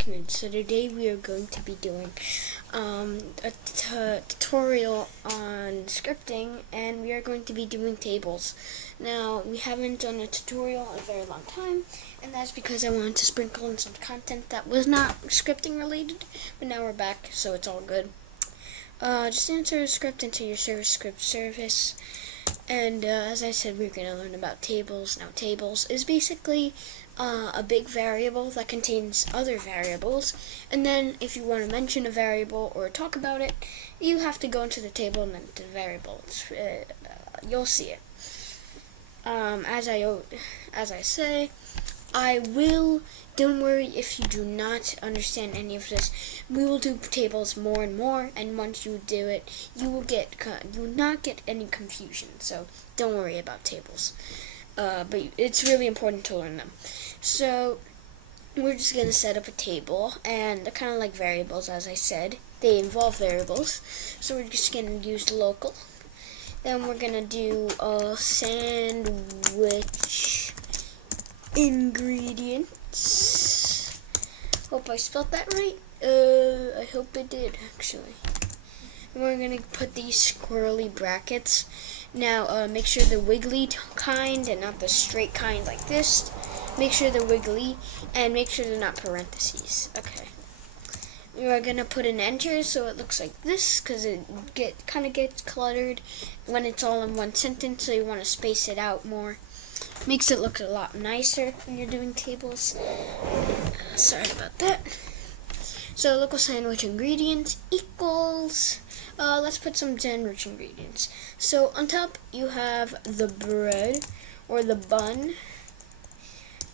Arachnid. So today we are going to be doing a tutorial on scripting, and we are going to be doing tables. Now, we haven't done a tutorial in a very long time, and that's because I wanted to sprinkle in some content that was not scripting related, but now we're back, so it's all good. Just enter a script into your service script service. And as I said, we're going to learn about tables. Now, tables is basically a big variable that contains other variables. And then if you want to mention a variable or talk about it, you have to go into the table and then to the variable. You'll see it. As I say, don't worry if you do not understand any of this. We will do tables more and more, and once you do it, you will not get any confusion. So don't worry about tables. But it's really important to learn them. So we're just gonna set up a table, and they're kind of like variables, as I said. They involve variables. So we're just gonna use local. Then we're gonna do a sandwich ingredients. Hope I spelled that right. I hope it did, actually. And we're gonna put these squirrely brackets. Now, make sure they're wiggly kind and not the straight kind like this. Make sure they're wiggly, and make sure they're not parentheses. Okay. We're gonna put an enter so it looks like this, because it kind of gets cluttered when it's all in one sentence, so you want to space it out more. Makes it look a lot nicer when you're doing tables. Sorry about that. So local sandwich ingredients equals, let's put some sandwich ingredients. So on top you have the bread or the bun.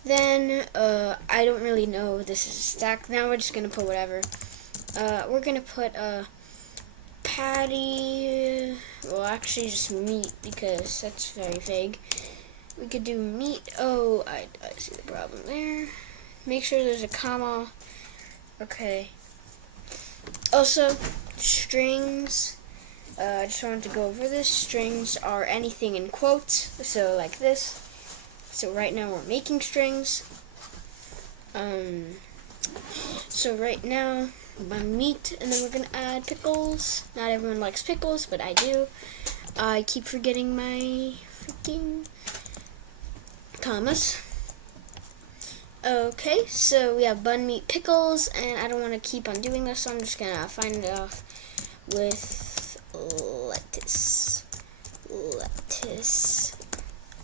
Then I don't really know, this is a stack. Now we're just gonna put whatever. We're gonna put a patty, well actually just meat, because that's very vague. We could do meat. Oh, I see the problem there. Make sure there's a comma. Okay. Also, strings. I just wanted to go over this. Strings are anything in quotes, so like this. So right now we're making strings. So right now, my meat, and then we're gonna add pickles. Not everyone likes pickles, but I do. I keep forgetting my freaking commas. Okay, so we have bun, meat, pickles, and I don't want to keep on doing this, so I'm just gonna find it off with lettuce.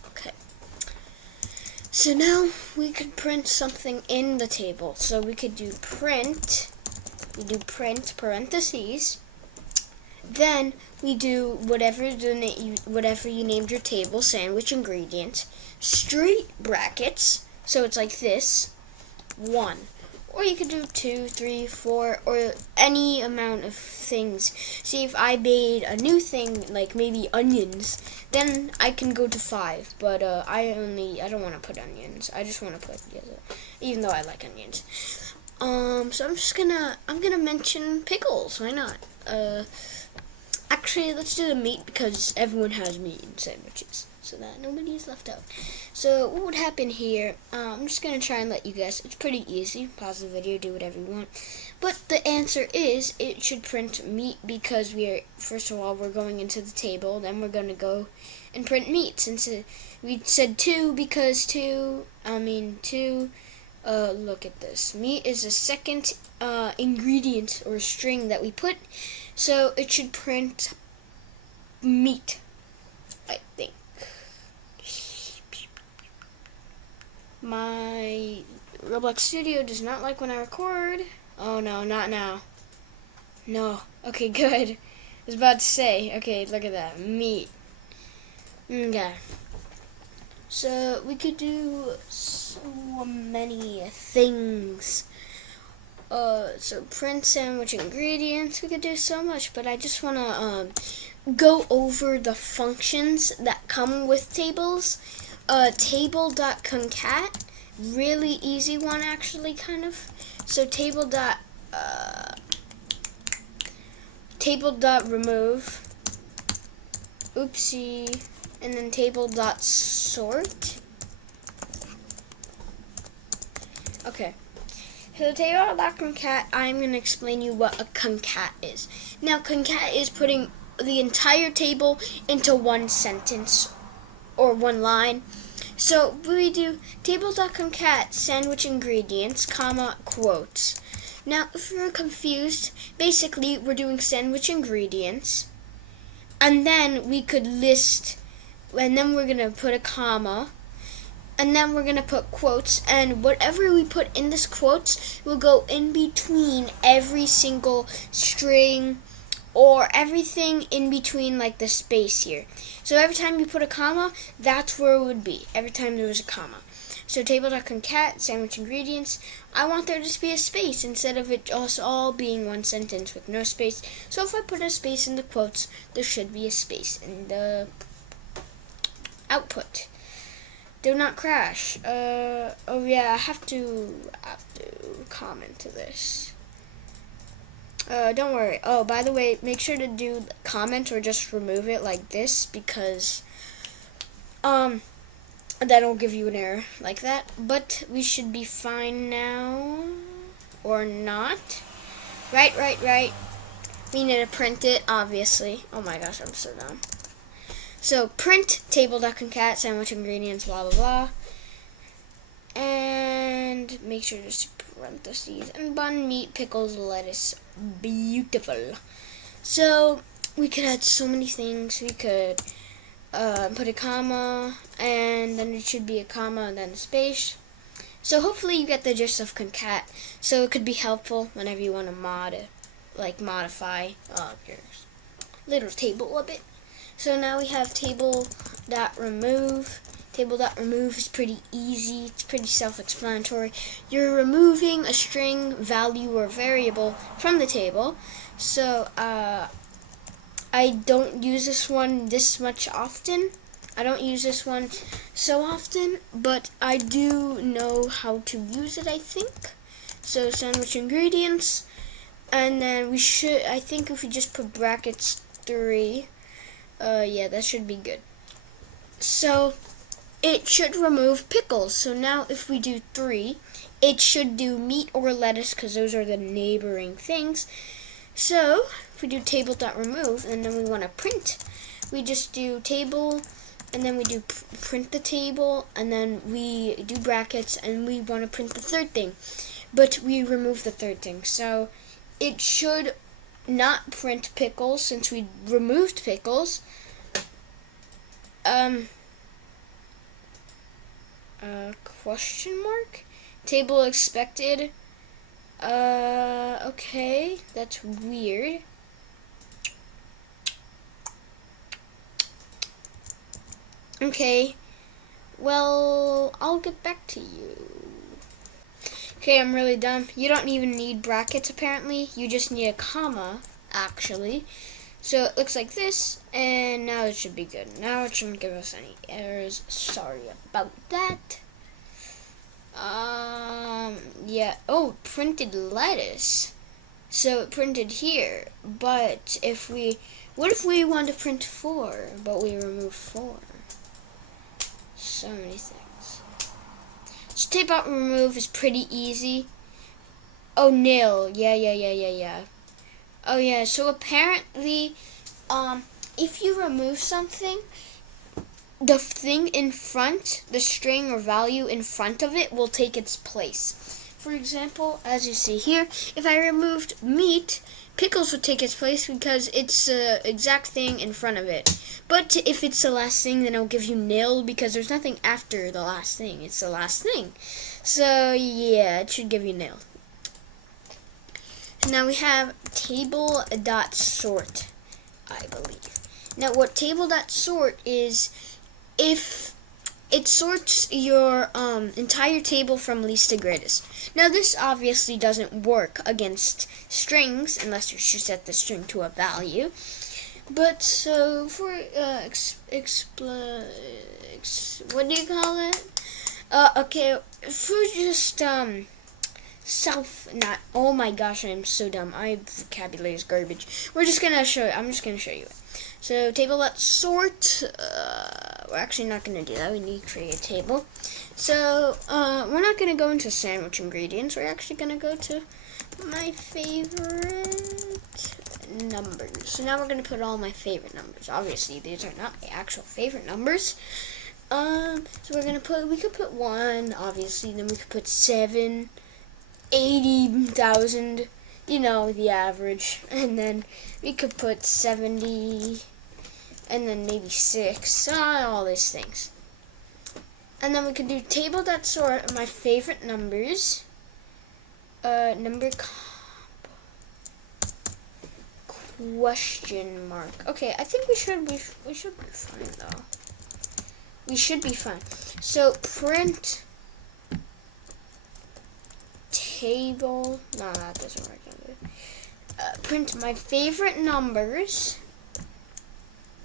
Okay. So now we could print something in the table. So we could do print. We do print parentheses. Then we do whatever you named your table, sandwich ingredients, straight brackets, so it's like this, 1. Or you could do 2, 3, 4, or any amount of things. See, if I made a new thing, like maybe onions, then I can go to 5. But I don't want to put onions. I just want to put the other, even though I like onions. So I'm gonna mention pickles. Why not? Actually, let's do the meat, because everyone has meat in sandwiches, so that nobody is left out. So what would happen here, I'm just going to try and let you guess. It's pretty easy. Pause the video, do whatever you want. But the answer is, it should print meat, because first of all, we're going into the table, then we're going to go and print meat. Since we said 2, because 2, look at this. Meat is the second ingredient or string that we put, so it should print meat, I think. My Roblox studio does not like when I record. Oh no, not now. No. Okay, good. I was about to say, okay, look at that. Meat. Okay. So we could do so many things. So print sandwich ingredients, we could do so much, but I just want to go over the functions that come with tables. Table.concat, really easy one actually, kind of. So table.remove, oopsie, and then table.sort. Okay. So table.concat, I'm going to explain you what a concat is. Now, concat is putting the entire table into one sentence or one line. So we do table.concat sandwich ingredients, comma, quotes. Now, if you're confused, basically we're doing sandwich ingredients, and then we could list, and then we're going to put a comma, and then we're going to put quotes, and whatever we put in this quotes will go in between every single string or everything in between, like the space here. So every time you put a comma, that's where it would be, every time there was a comma. So table.concat, sandwich ingredients, I want there to just be a space instead of it just all being one sentence with no space. So if I put a space in the quotes, there should be a space in the output. Do not crash. Oh yeah, I have to comment to this. Don't worry. Oh, by the way, make sure to do comment or just remove it like this, because that'll give you an error like that. But we should be fine now, or not. Right. We need to print it, obviously. Oh my gosh, I'm so dumb. So print table.concat sandwich ingredients, blah blah blah, and make sure to parentheses and bun, meat, pickles, lettuce. Beautiful. So we could add so many things. We could put a comma, and then it should be a comma and then a space. So hopefully you get the gist of concat. So it could be helpful whenever you want to modify your little table a bit. So now we have table.remove. Table.remove is pretty easy. It's pretty self-explanatory. You're removing a string, value, or variable from the table. So I don't use this one this much often. I don't use this one so often, but I do know how to use it, I think. So sandwich ingredients, and then I think if we just put brackets 3, yeah, that should be good. So it should remove pickles. So now if we do 3, it should do meat or lettuce, because those are the neighboring things. So if we do table.remove, and then we want to print, we just do table, and then we do print the table, and then we do brackets, and we want to print the third thing, but we remove the third thing. So it should not print pickles since we removed pickles. Question mark? Table expected. Okay, that's weird. Okay, well, I'll get back to you. Okay, I'm really dumb. You don't even need brackets, apparently. You just need a comma, actually. So it looks like this, and now it should be good. Now it shouldn't give us any errors. Sorry about that. Yeah. Oh, printed lettuce. So it printed here, but what if we want to print 4, but we remove 4? So many things. So tape out and remove is pretty easy. Oh, nil. Yeah. Oh yeah, so apparently, if you remove something, the thing in front, the string or value in front of it will take its place. For example, as you see here, if I removed meat, pickles would take its place because it's the exact thing in front of it. But if it's the last thing, then it'll give you nil because there's nothing after the last thing. It's the last thing. So yeah, it should give you nil. Now we have table.sort, I believe. Now what table.sort is, if it sorts your entire table from least to greatest. Now this obviously doesn't work against strings unless you set the string to a value. But so for what do you call it? Okay, for just oh my gosh, I'm so dumb. My vocabulary is garbage. I'm just gonna show you it. So table.sort, we're actually not gonna do that. We need to create a table. So, we're not going to go into sandwich ingredients. We're actually going to go to my favorite numbers. So now we're going to put all my favorite numbers. Obviously, these are not my actual favorite numbers. So we could put 1, obviously. Then we could put 7, 80,000, you know, the average. And then we could put 70, and then maybe 6, all these things. And then we could do table.sort, my favorite numbers. Number question mark. Okay, I think we should be fine though. We should be fine. So print table. No, that doesn't work. Print my favorite numbers.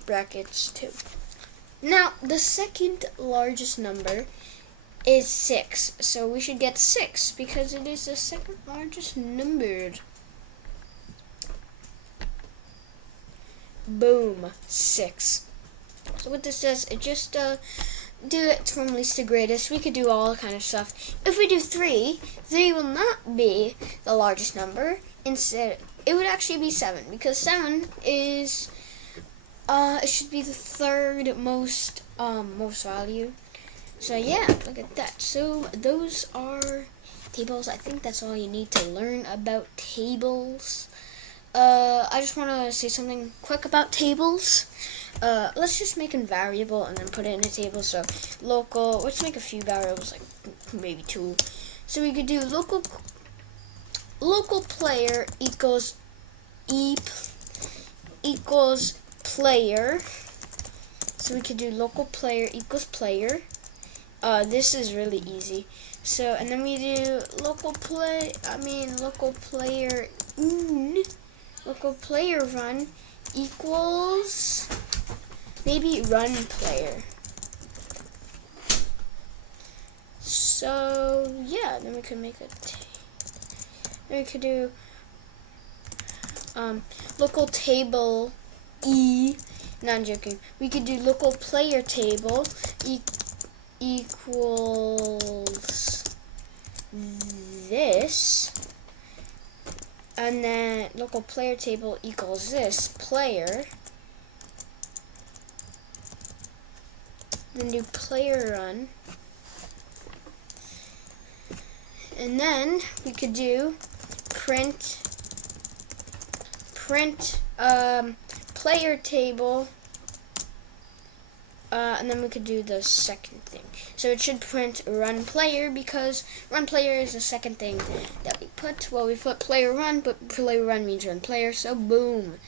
Brackets 2. Now, the second largest number is 6. So we should get 6 because it is the second largest number. Boom. 6. So what this does, it just do it from least to greatest. We could do all kind of stuff. If we do 3, 3 will not be the largest number. Instead, it would actually be 7 because 7 is it should be the third most value. So yeah, look at that. So those are tables. I think that's all you need to learn about tables. I just want to say something quick about tables. Let's just make a variable and then put it in a table. So local, let's make a few variables, like maybe 2. So we could do local player equals equals player. So we could do local player equals player. This is really easy. So, and then we do local player run equals maybe run player. So yeah, then we can make then we could do local table no, I'm joking. We could do local player table equals this, and then local player table equals this player, then do player run, and then we could do print player table, and then we could do the second thing. So it should print run player because run player is the second thing that we put. Well, we put player run, but player run means run player, so boom.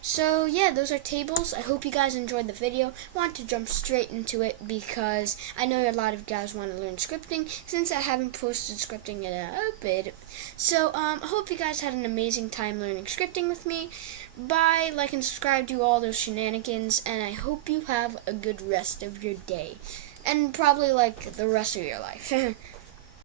So yeah, those are tables. I hope you guys enjoyed the video. I want to jump straight into it because I know a lot of guys want to learn scripting since I haven't posted scripting in a bit. So I hope you guys had an amazing time learning scripting with me. Bye, like and subscribe, do all those shenanigans, and I hope you have a good rest of your day. And probably like the rest of your life.